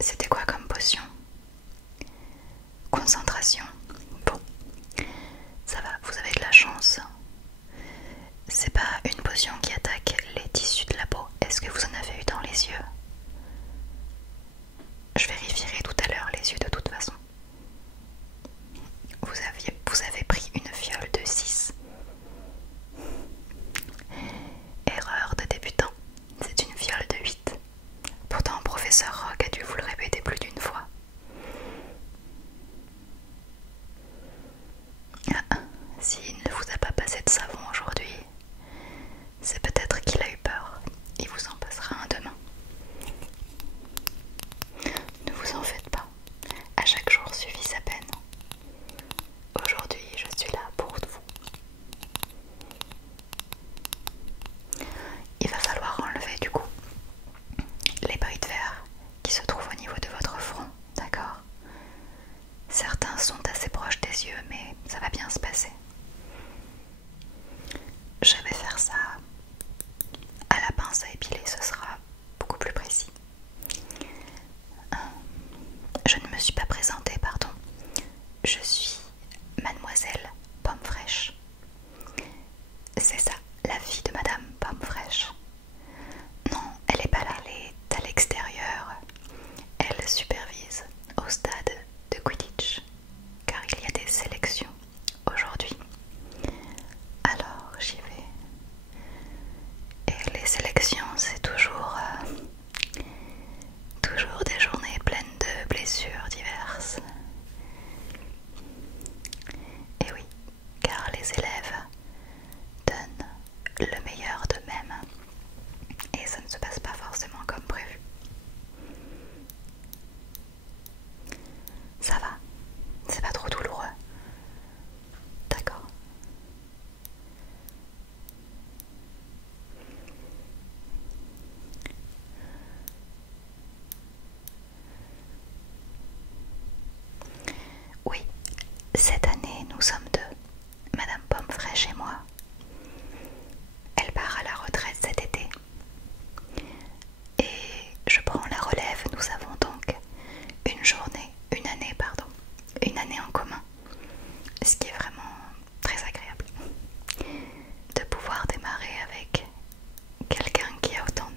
C'était quoi comme potion? Concentration. Bon, ça va, vous avez de la chance. C'est pas une potion qui attaque les tissus de la peau. Est-ce que vous en avez eu dans les yeux? Je vérifierai tout à l'heure les yeux de toute façon. Vous avez pris une fiole de 6. Erreur de débutant. C'est une fiole de 8. Pourtant, professeur Rogue a dû vous le répéter plus d'une fois. Ah, s'il ne vous a pas passé de savon aujourd'hui, c'est peut-être qu'il a eu peur. Il vous en passera un demain. Ne vous en faites pas. À chaque jour suffit sa peine. Aujourd'hui, je suis là pour vous. Il va falloir enlever du coup les bris de verre qui se trouvent au niveau de votre front, d'accord? Certains sont assez proches des yeux, mais ça va bien se passer. Je vais faire ça à la pince à épiler, ce sera beaucoup plus précis. Je ne me suis pas présentée, pardon. Je suis Mademoiselle Pomme Fraîche. C'est ça, la fille de Madame Pomme Fraîche. Non, elle est pas là, elle est à l'extérieur. Elle supervise au stade de Quidditch, car il y a des sélections aujourd'hui. Alors j'y vais. Et les sélections, c'est toujours des journées pleines de blessures diverses. Et oui, car les élèves donnent le meilleur d'eux-mêmes et ça ne se passe pas forcément comme prévu. Ça va, c'est pas trop douloureux. D'accord. Oui, cette année nous sommes deux, Madame Pomme Fraîche et moi. Elle part à la retraite cet été. Et je prends la relève, nous avons donc une année en commun. Ce qui est vraiment très agréable de pouvoir démarrer avec quelqu'un qui a autant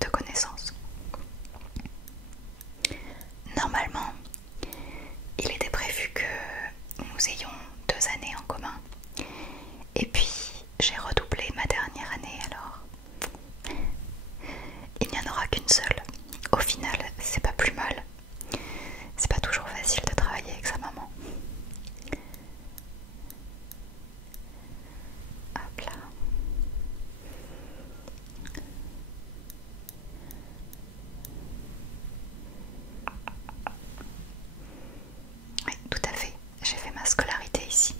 de connaissances. Normalement, il était prévu que nous ayons 2 années en commun. Et puis, j'ai redoublé ma dernière année, alors il n'y en aura qu'une seule. Au final, c'est pas plus mal. C'est pas toujours facile de travailler avec sa maman. Hop là. Oui, tout à fait. J'ai fait ma scolarité ici.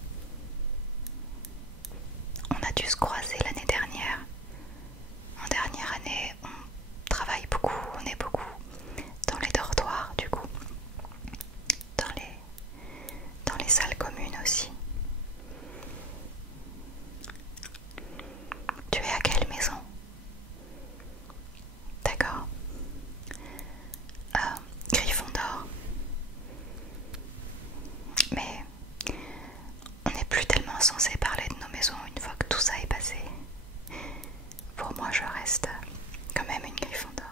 On a dû se croiser l'année dernière. En dernière année, on travaille beaucoup, on est beaucoup dans les dortoirs du coup, dans les salles communes aussi. Tu es à quelle maison? D'accord. Gryffondor. Mais on n'est plus tellement censé parler de nos maisons une fois que tout ça est passé. Pour moi, je reste quand même une Gryffondor.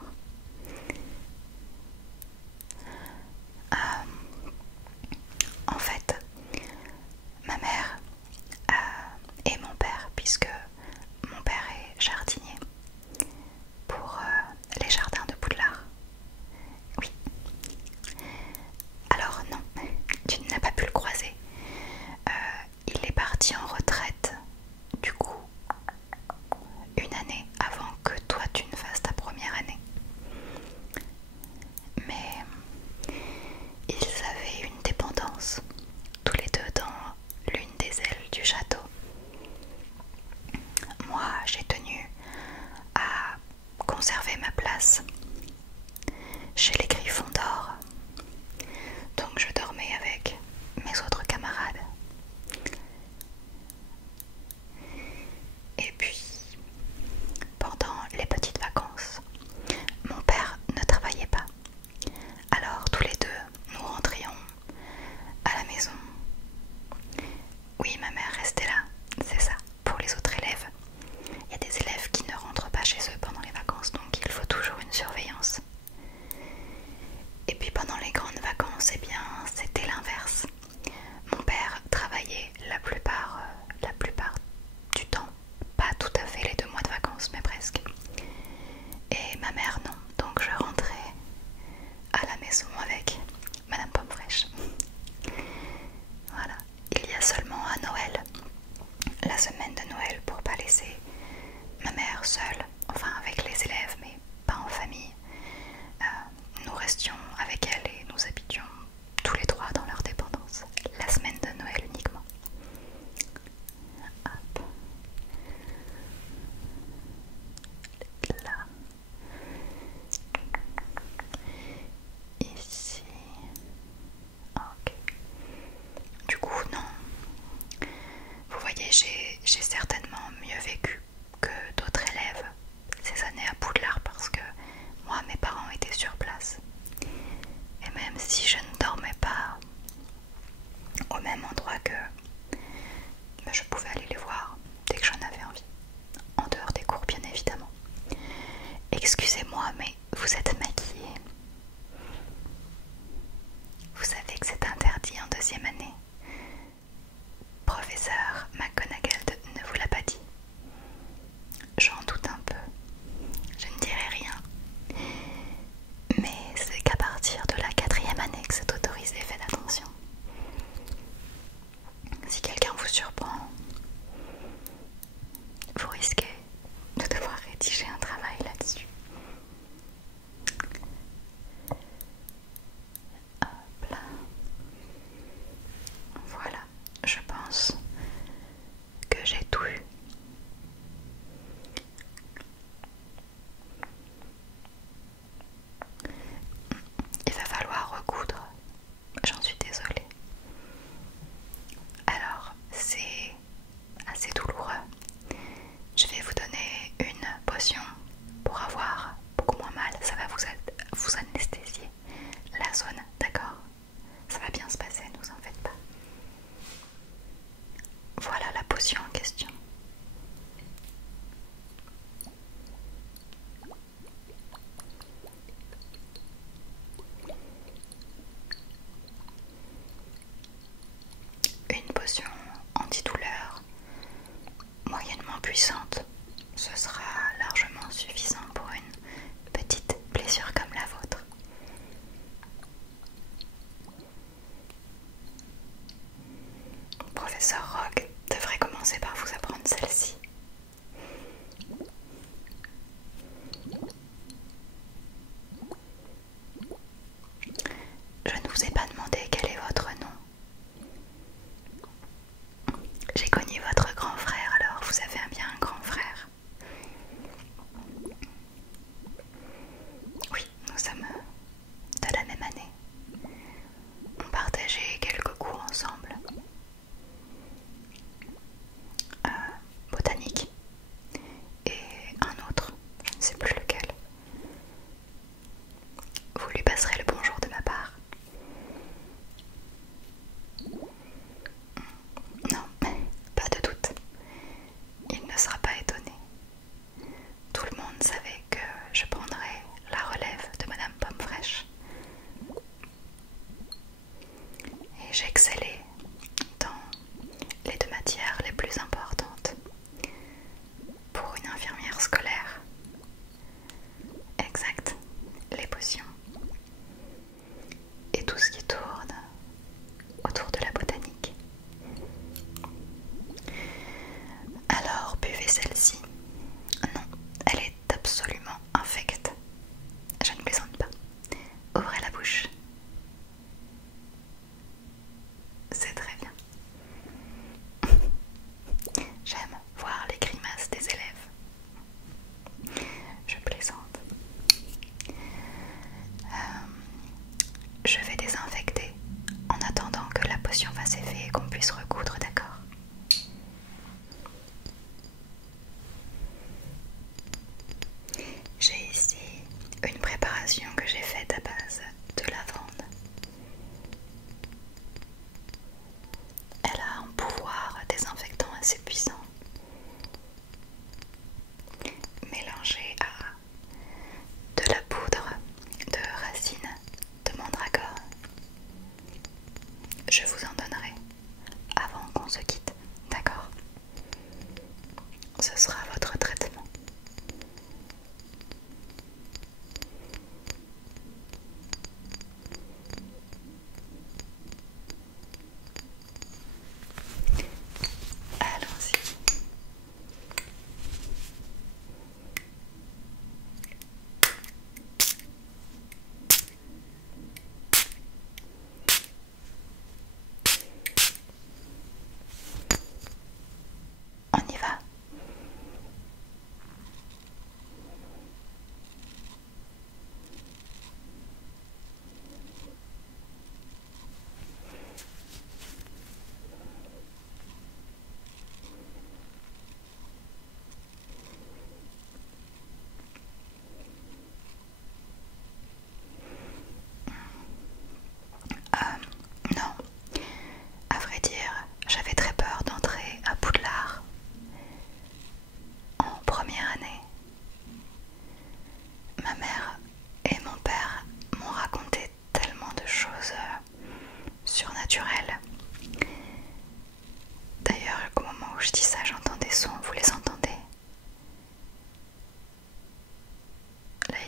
En fait, ma mère et mon père, puisque mon père est jardinier pour les jardins de Poudlard. Oui. Alors non, tu n'as pas pu le croiser. Il est parti en retraite, du coup, une année avant que toi tu ne fasses ta première année. Mais ils avaient une dépendance, tous les deux dans l'une des ailes du château. Moi, j'ai tenu à conserver ma place chez les Griffons d'Or, donc je dormais avec mes autres camarades. Et puis, pendant les petites vacances, mon père ne travaillait pas, la semaine de Noël pour pas laisser ma mère seule, enfin avec les élèves mais pas en famille. Nous restions avec elle et nous habitions tous les trois dans leur dépendance, la semaine de Noël uniquement. Hop. Là. Ici. Ok. Du coup, non. Vous voyez, j'ai certainement mieux vécu que d'autres élèves ces années à Poudlard parce que moi, mes parents étaient sur place. Et même si je ne dormais pas au même endroit qu'eux, je pouvais aller les voir dès que j'en avais envie. En dehors des cours, bien évidemment. Excusez-moi, mais vous êtes maquillée. Vous savez que c'est interdit en deuxième année. Professeur McGonagall ne vous l'a pas dit. J'en doute un peu. Je ne dirai rien. Mais c'est qu'à partir de la 4e année que c'est autorisé, faites attention. Si quelqu'un vous surprend, vous risquez de devoir rédiger un travail là-dessus. Hop là. Voilà, je pense que j'ai tout eu. Il va falloir recoudre, j'en suis désolée. Alors, c'est assez douloureux. Je vais vous donner une potion pour avoir beaucoup moins mal. Ça va vous anesthésier la zone, d'accord? Ça va bien se passer, ne vous en faites pas. Voilà la potion en question. Une potion antidouleur moyennement puissante. Ce sera largement suffisant pour une petite blessure comme la vôtre. Professeur Rogue devrait commencer par vous apprendre celle-ci. Je ne vous ai pas demandé quel est votre nom. J'ai connu votre grand frère, alors vous avez bien un grand frère. Oui, nous sommes de la même année. On partageait quelques cours ensemble. Botanique et un autre, je ne sais plus lequel. Vous lui passerez le bonjour de ma part. Non, pas de doute. Il ne sera pas étonné. Tout le monde savait que je prendrais la relève de Madame Pomme-Fraîche. Et j'excellais dans les 2 matières les plus importantes pour une infirmière scolaire. Exact, les potions. Et tout ce qui tourne autour de la botanique. Alors buvez celle-ci. Non, elle est absolument infecte. Je ne plaisante pas. Ouvrez la bouche. C'est très bien. J'aime voir les grimaces des élèves. Je plaisante.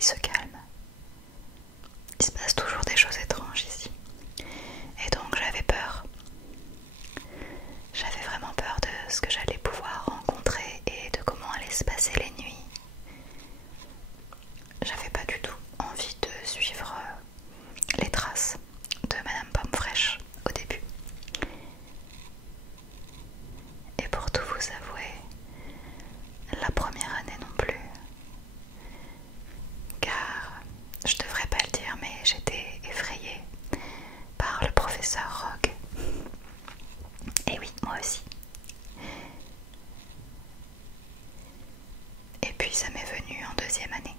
se calme. Il se passe toujours des choses étranges ici. Et donc j'avais peur. J'avais vraiment peur de ce que j'allais pouvoir rencontrer et de comment allaient se passer les nuits. J'avais pas du tout envie de suivre les traces de Madame Pomme Fraîche au début. Et pour tout vous avouer, la première année non plus. Car, je devrais pas le dire, mais j'étais effrayée par le professeur Rogue. Et oui, moi aussi. Et puis ça m'est venu en deuxième année.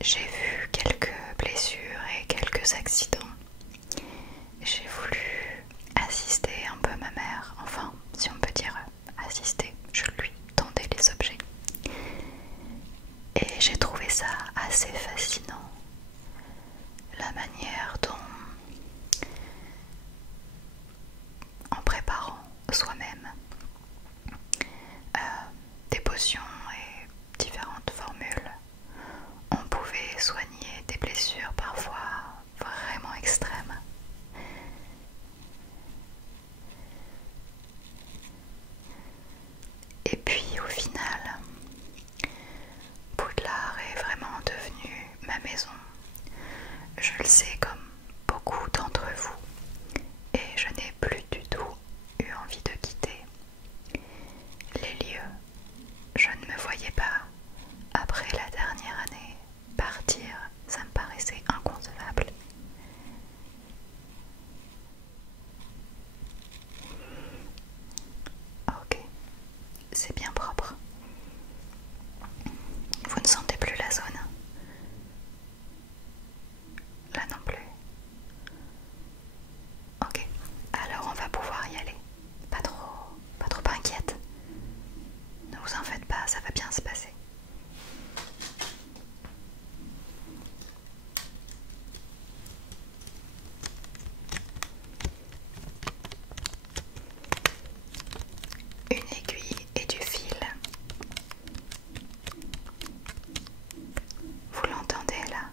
J'ai vu quelques blessures et quelques accidents. J'ai voulu assister un peu ma mère, enfin, si on peut dire assister, je lui tendais les objets. Et j'ai trouvé ça assez fascinant, la manière dont, en préparant soi-même des potions et différentes formules, on pouvait soigner des blessures parfois vraiment extrêmes. Et puis au final, Poudlard est vraiment devenu ma maison. Je le sais comme beaucoup d'entre vous, et je n'ai plus du tout eu envie de quitter les lieux. Je ne me voyais pas, après la dernière année, partir, ça me paraissait inconcevable. Ok, c'est bien propre. Vous ne sentez plus la zone? Là non plus. Ok, alors on va pouvoir y aller. Pas trop inquiète. Ne vous en faites pas, ça va bien se passer. Une aiguille et du fil. Vous l'entendez là?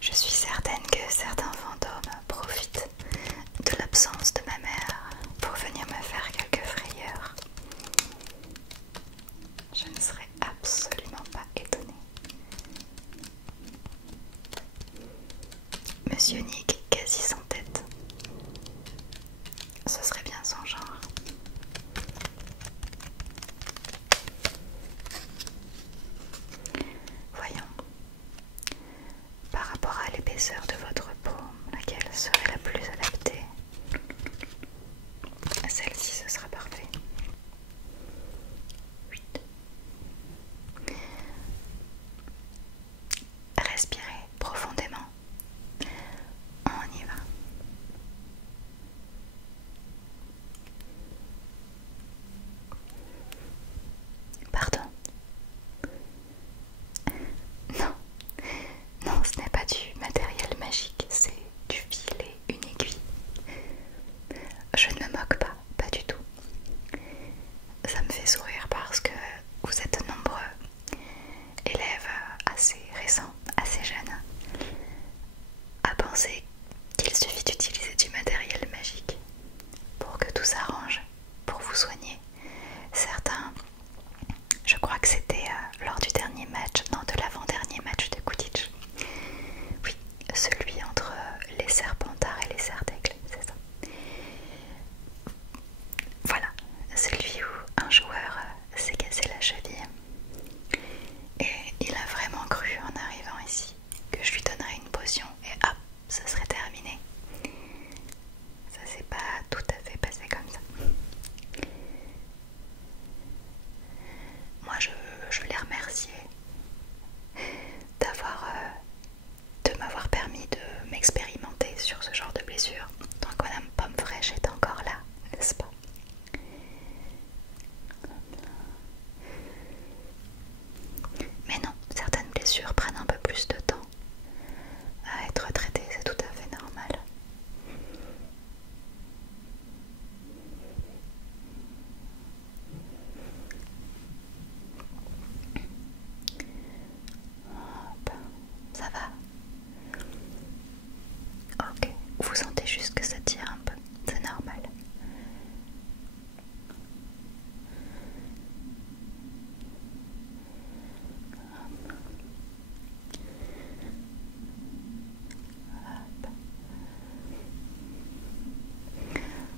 Je suis certaine que certains fantômes profitent de l'absence de ma mère pour venir me faire quelques frayeurs. Je ne serais absolument pas étonnée. Monsieur Nick, quasi sans tête. Ce serait bien son genre. Voyons. Par rapport à l'épaisseur de votre peau, laquelle serait la plus adaptée? Celle-ci, ce sera parfait. 8. Respirez profondément. On y va. Pardon. Non. Non, ce n'est pas du matériel magique, c'est du fil et une aiguille. Je ne me moque pas du tout. Ça me fait sourire parce que vous êtes nombreux, élèves assez récents, assez jeunes, à penser qu'il suffit d'utiliser du matériel magique pour que tout s'arrange, pour vous soigner. Certains, je crois que c'était lors du dernier match, non, de l'avant-dernier match de Quidditch. Oui, celui entre les Serpentards et les Serre-d'Aigle, c'est ça. Voilà, celui où un joueur s'est cassé la cheville. Et il a vraiment cru en arrivant ici que je lui donnerais une potion et hop, ça serait terminé. Ça s'est pas tout à fait passé comme ça. Moi je l'ai remercié de m'avoir permis de m'expérimenter sur ce genre de blessure tant que Madame Pomme Fraîche est encore là, n'est-ce pas? Mais non, certaines blessures prennent un peu plus de temps à être traitées, c'est tout à fait vous sentez juste que ça tire un peu, c'est normal.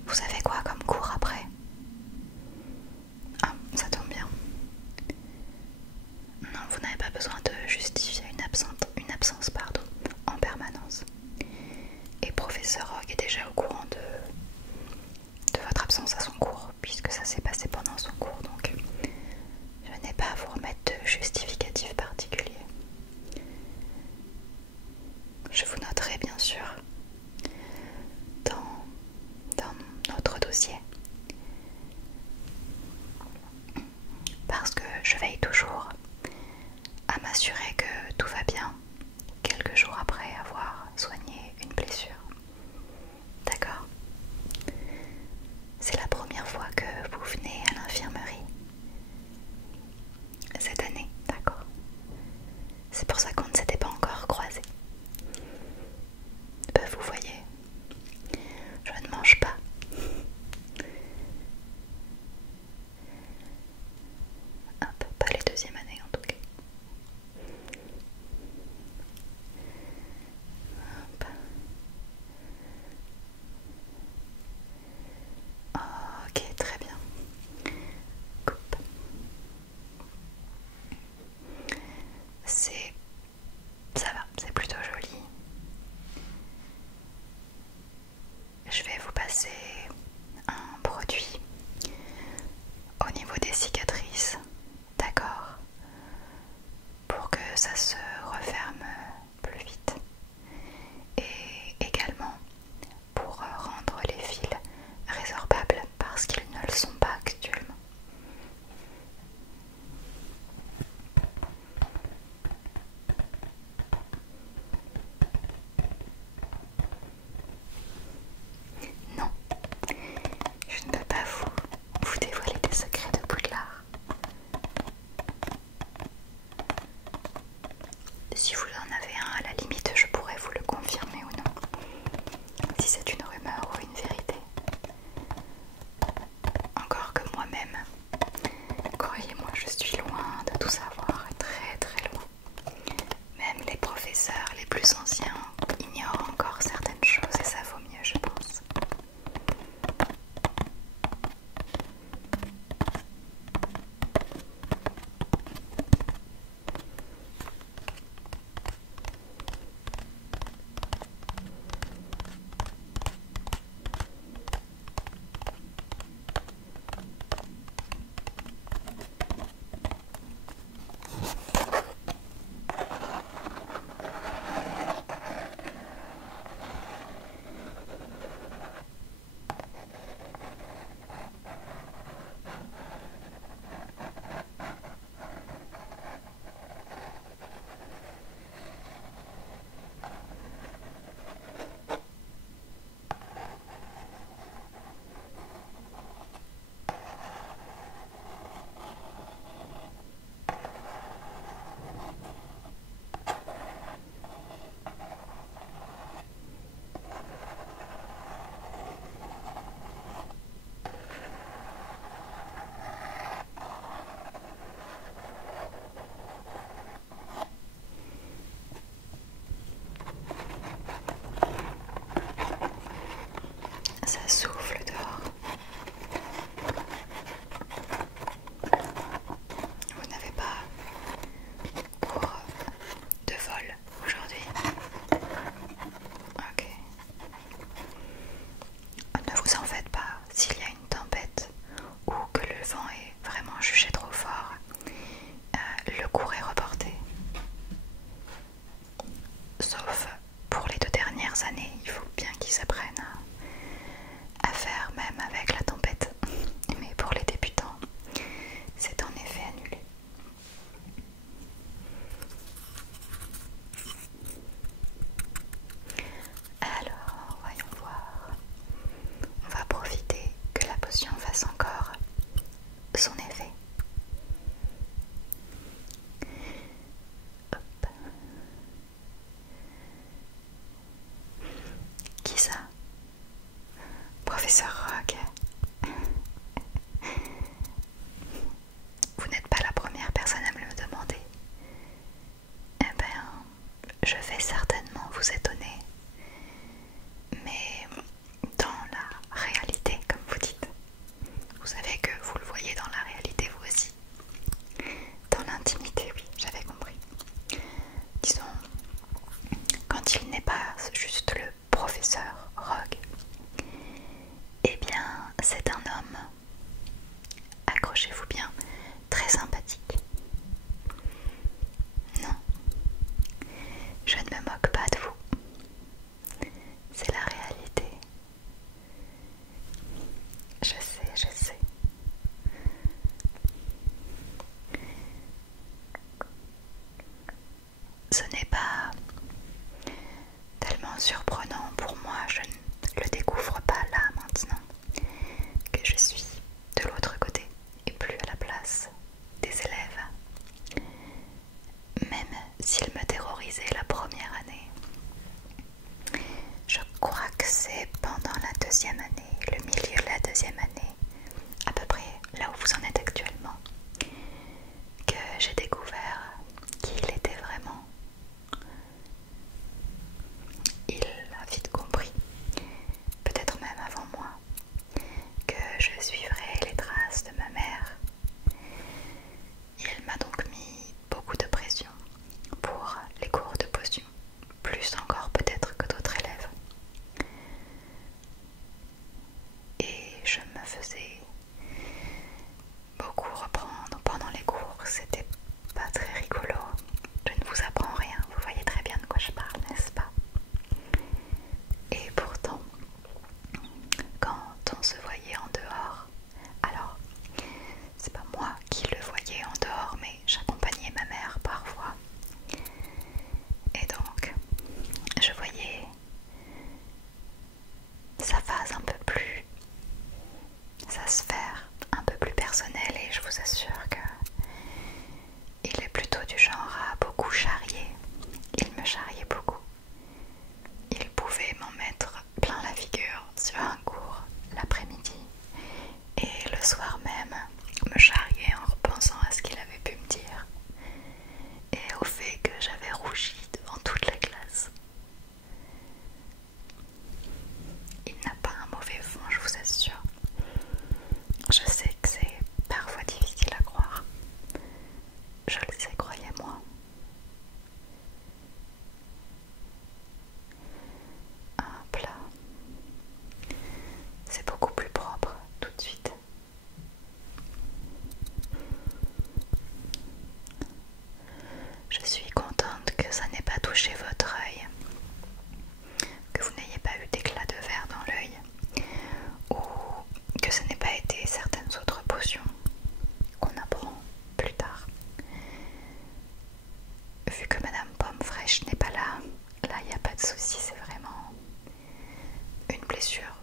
Vous avez quoi comme cours après? Ah, ça tombe bien. Non, vous n'avez pas besoin de justifier une absence en permanence. Et professeur Rogue est déjà au courant de votre absence à son cours, puisque ça s'est passé pendant son cours, donc je n'ai pas à vous remettre de justificatif particulier. Je vous noterai bien sûr dans notre dossier, parce que je veille toujours à m'assurer que tout va bien quelques jours après avoir soigné une blessure. D'accord? C'est la première fois que vous venez à l'infirmerie cette année, d'accord? C'est pour ça qu'on ne s'était pas encore croisés. Vous voyez, je ne mange pas. Hop, pas les deuxièmes années en tout cas. Hop. Ok, très bien. Coupe. Ça va, c'est plutôt joli. Je vais vous passer un produit au niveau des cicatrices, d'accord, pour que ça se referme plus vite, et également pour rendre les fils résorbables parce qu'ils ne le sont pas actuellement. Non, je ne peux pas vous dévoiler des secrets de Poudlard. Si vous en avez un, à la limite, je pourrais vous le confirmer ou non, si c'est une rumeur ou une vérité. Encore que moi-même, croyez-moi, je suis loin de tout savoir, très très loin. Même les professeurs les plus anciens ignorent encore certaines choses et ça vaut mieux, je pense. Ça souffle dehors. Vous n'avez pas cours de vol aujourd'hui? Ok. Ne vous en faites pas, s'il y a une tempête ou que le vent est vraiment jugé trop fort, le cours est reporté. Sauf pour les 2 dernières années, il faut bien qu'ils s'apprennent à faire même avec la tempête. Mais pour les débutants, c'est en effet annulé. Alors, voyons voir. On va profiter que la potion fasse encore son effet. Hop. Qui ça? C'est un homme, accrochez-vous bien, très sympathique. Non, je ne me moque pas de vous. C'est la réalité. Je sais, je sais. Ce n'est pas tellement surprenant pour moi, je ne le découvre pas là maintenant que je suis de l'autre côté et plus à la place des élèves. Même s'il me terrorisait la première année, je crois que c'est pendant la deuxième année, le milieu de la deuxième année, à peu près là où vous en êtes actuellement, que j'ai découvert qu'il était vraiment. Il a vite compris, peut-être même avant moi, que je suivrais les traces de ma mère. Il m'a donc mis beaucoup de pression pour les cours de potion, plus encore peut-être que d'autres élèves. Et je me faisais beaucoup reprendre pendant les cours, c'était pas très rigolo. Je ne vous apprends rien, vous voyez très bien de quoi je parle, n'est-ce pas? Et pourtant, quand on se voyait en dehors, alors c'est pas moi qui le voyais en dehors, mais j'accompagnais ma mère parfois. Et donc, je voyais sa phase un peu plus, sa sphère un peu plus personnelle, et je vous assure que il est plutôt du genre à beaucoup charrier. Il me charriait beaucoup. Il pouvait m'en mettre plein la figure sur un cours l'après-midi et le soir même me charrier en repensant à ce qu'il avait pu me dire et au fait que j'avais rougi devant toute la classe. Il n'a pas un mauvais fond, je vous assure. Je sais que c'est parfois difficile à croire. Je le sais, croyez-moi. Hop là. C'est beaucoup plus propre tout de suite. Je suis contente que ça n'ait pas touché votre œil, que vous n'ayez pas eu d'éclat de verre dans l'œil, ou que ce n'ait pas été certaines autres potions qu'on apprend plus tard. Vu que Madame Pomme Fraîche n'est pas là, il n'y a pas de souci, c'est vraiment une blessure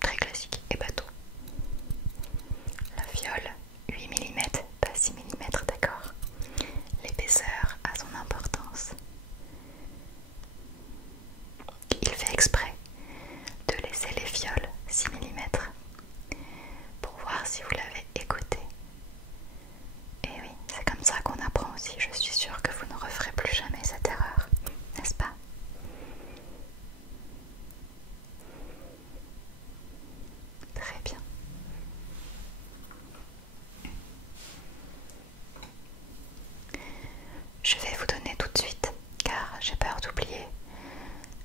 très classique et bateau. La fiole, 8 mm, pas 6 mm, d'accord. L'épaisseur a son importance. Il fait exprès de laisser les fioles 6 mm pour voir si vous l'avez écouté. Et oui, c'est comme ça qu'on apprend aussi. Je suis sûre que vous ne referez plus jamais cette erreur, n'est-ce pas? Très bien. Je vais vous donner tout de suite, car j'ai peur d'oublier,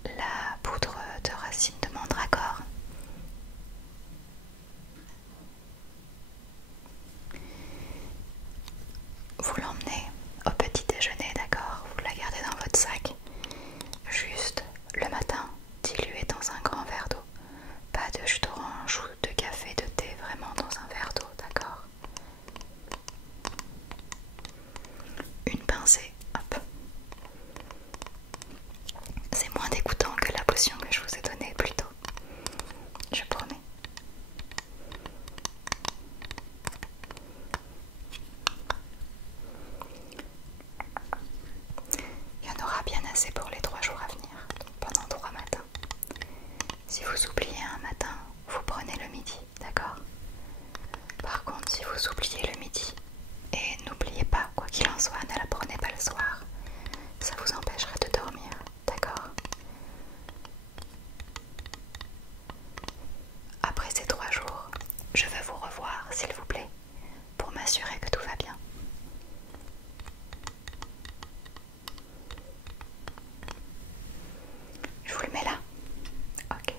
la poudre de racine de mandragore. Vous l'emmenez au petit déjeuner, d'accord? Vous la gardez dans votre sac, juste le matin, diluée dans un grand verre d'eau. Pas de jus d'orange ou de café, de thé, vraiment dans un verre d'eau, d'accord? Une pincée, hop. C'est moins dégoûtant que la potion que je vous ai donnée plus tôt, je promets. Il y en aura bien assez pour les 3 jours à venir, pendant 3 matins. Si vous oubliez un matin, vous prenez le midi, d'accord? Par contre, si vous oubliez le midi, et n'oubliez pas, quoi qu'il en soit, ne la prenez pas le soir, ça vous empêchera de dormir, d'accord? Après ces 3 jours, je veux vous revoir, s'il vous plaît, pour m'assurer que tout va bien. Je vous le mets là. Ok.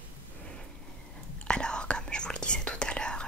Alors, comme je vous le disais tout à l'heure,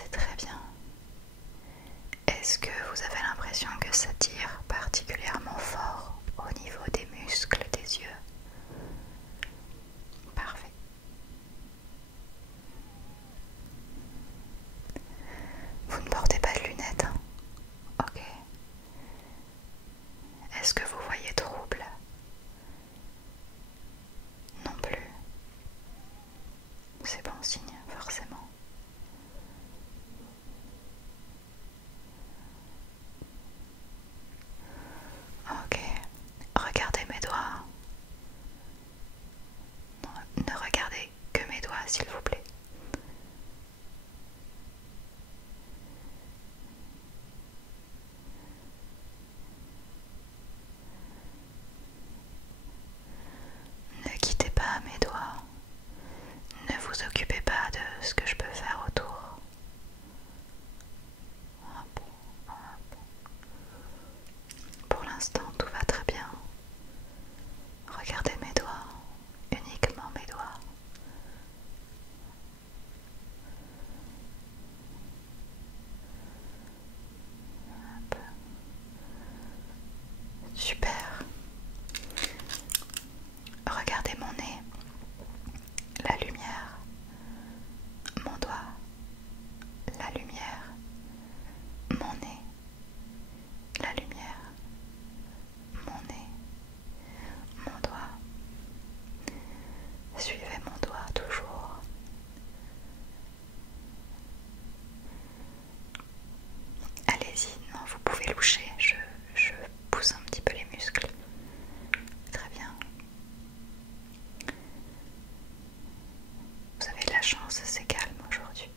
C'est très bien. Est-ce que vous avez l'impression que ça tire particulièrement fort au niveau des muscles des yeux? Parfait. Vous ne portez pas de lunettes, hein? Ok. Est-ce que vous voyez trouble? Non plus. C'est bon signe, forcément. Ok. Regardez mes doigts. Non, ne regardez que mes doigts, s'il vous plaît. Ne quittez pas mes doigts. Ne vous occupez pas de ce que je peux faire autour. Hop, hop. Pour l'instant, tout va très bien. Regardez mes doigts, uniquement mes doigts. Hop. Super. Regardez mon nez, la lumière, mon doigt, la lumière, mon nez, la lumière, mon nez, mon doigt. Suivez mon doigt toujours. Allez-y, non, vous pouvez loucher, je pousse un petit peu les muscles. Très bien. Vous avez de la chance, c'est calme aujourd'hui.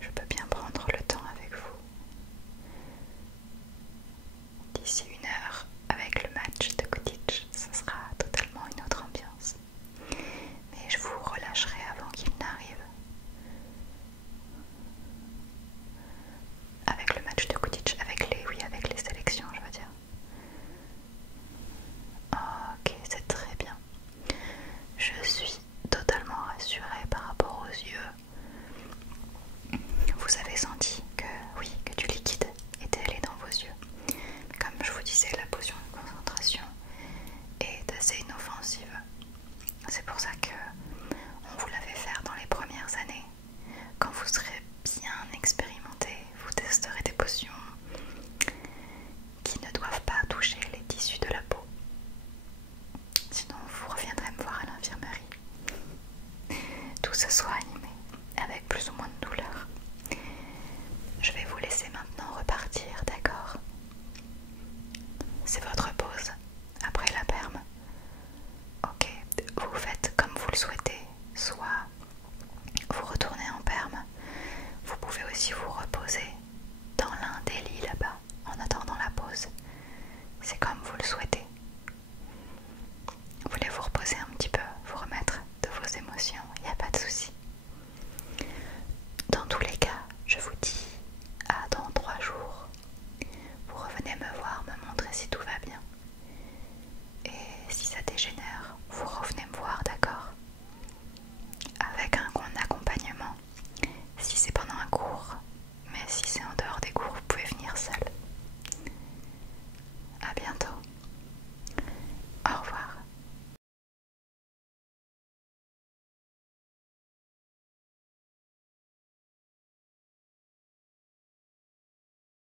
Je peux bien prendre le temps avec vous. D'ici 1 heure,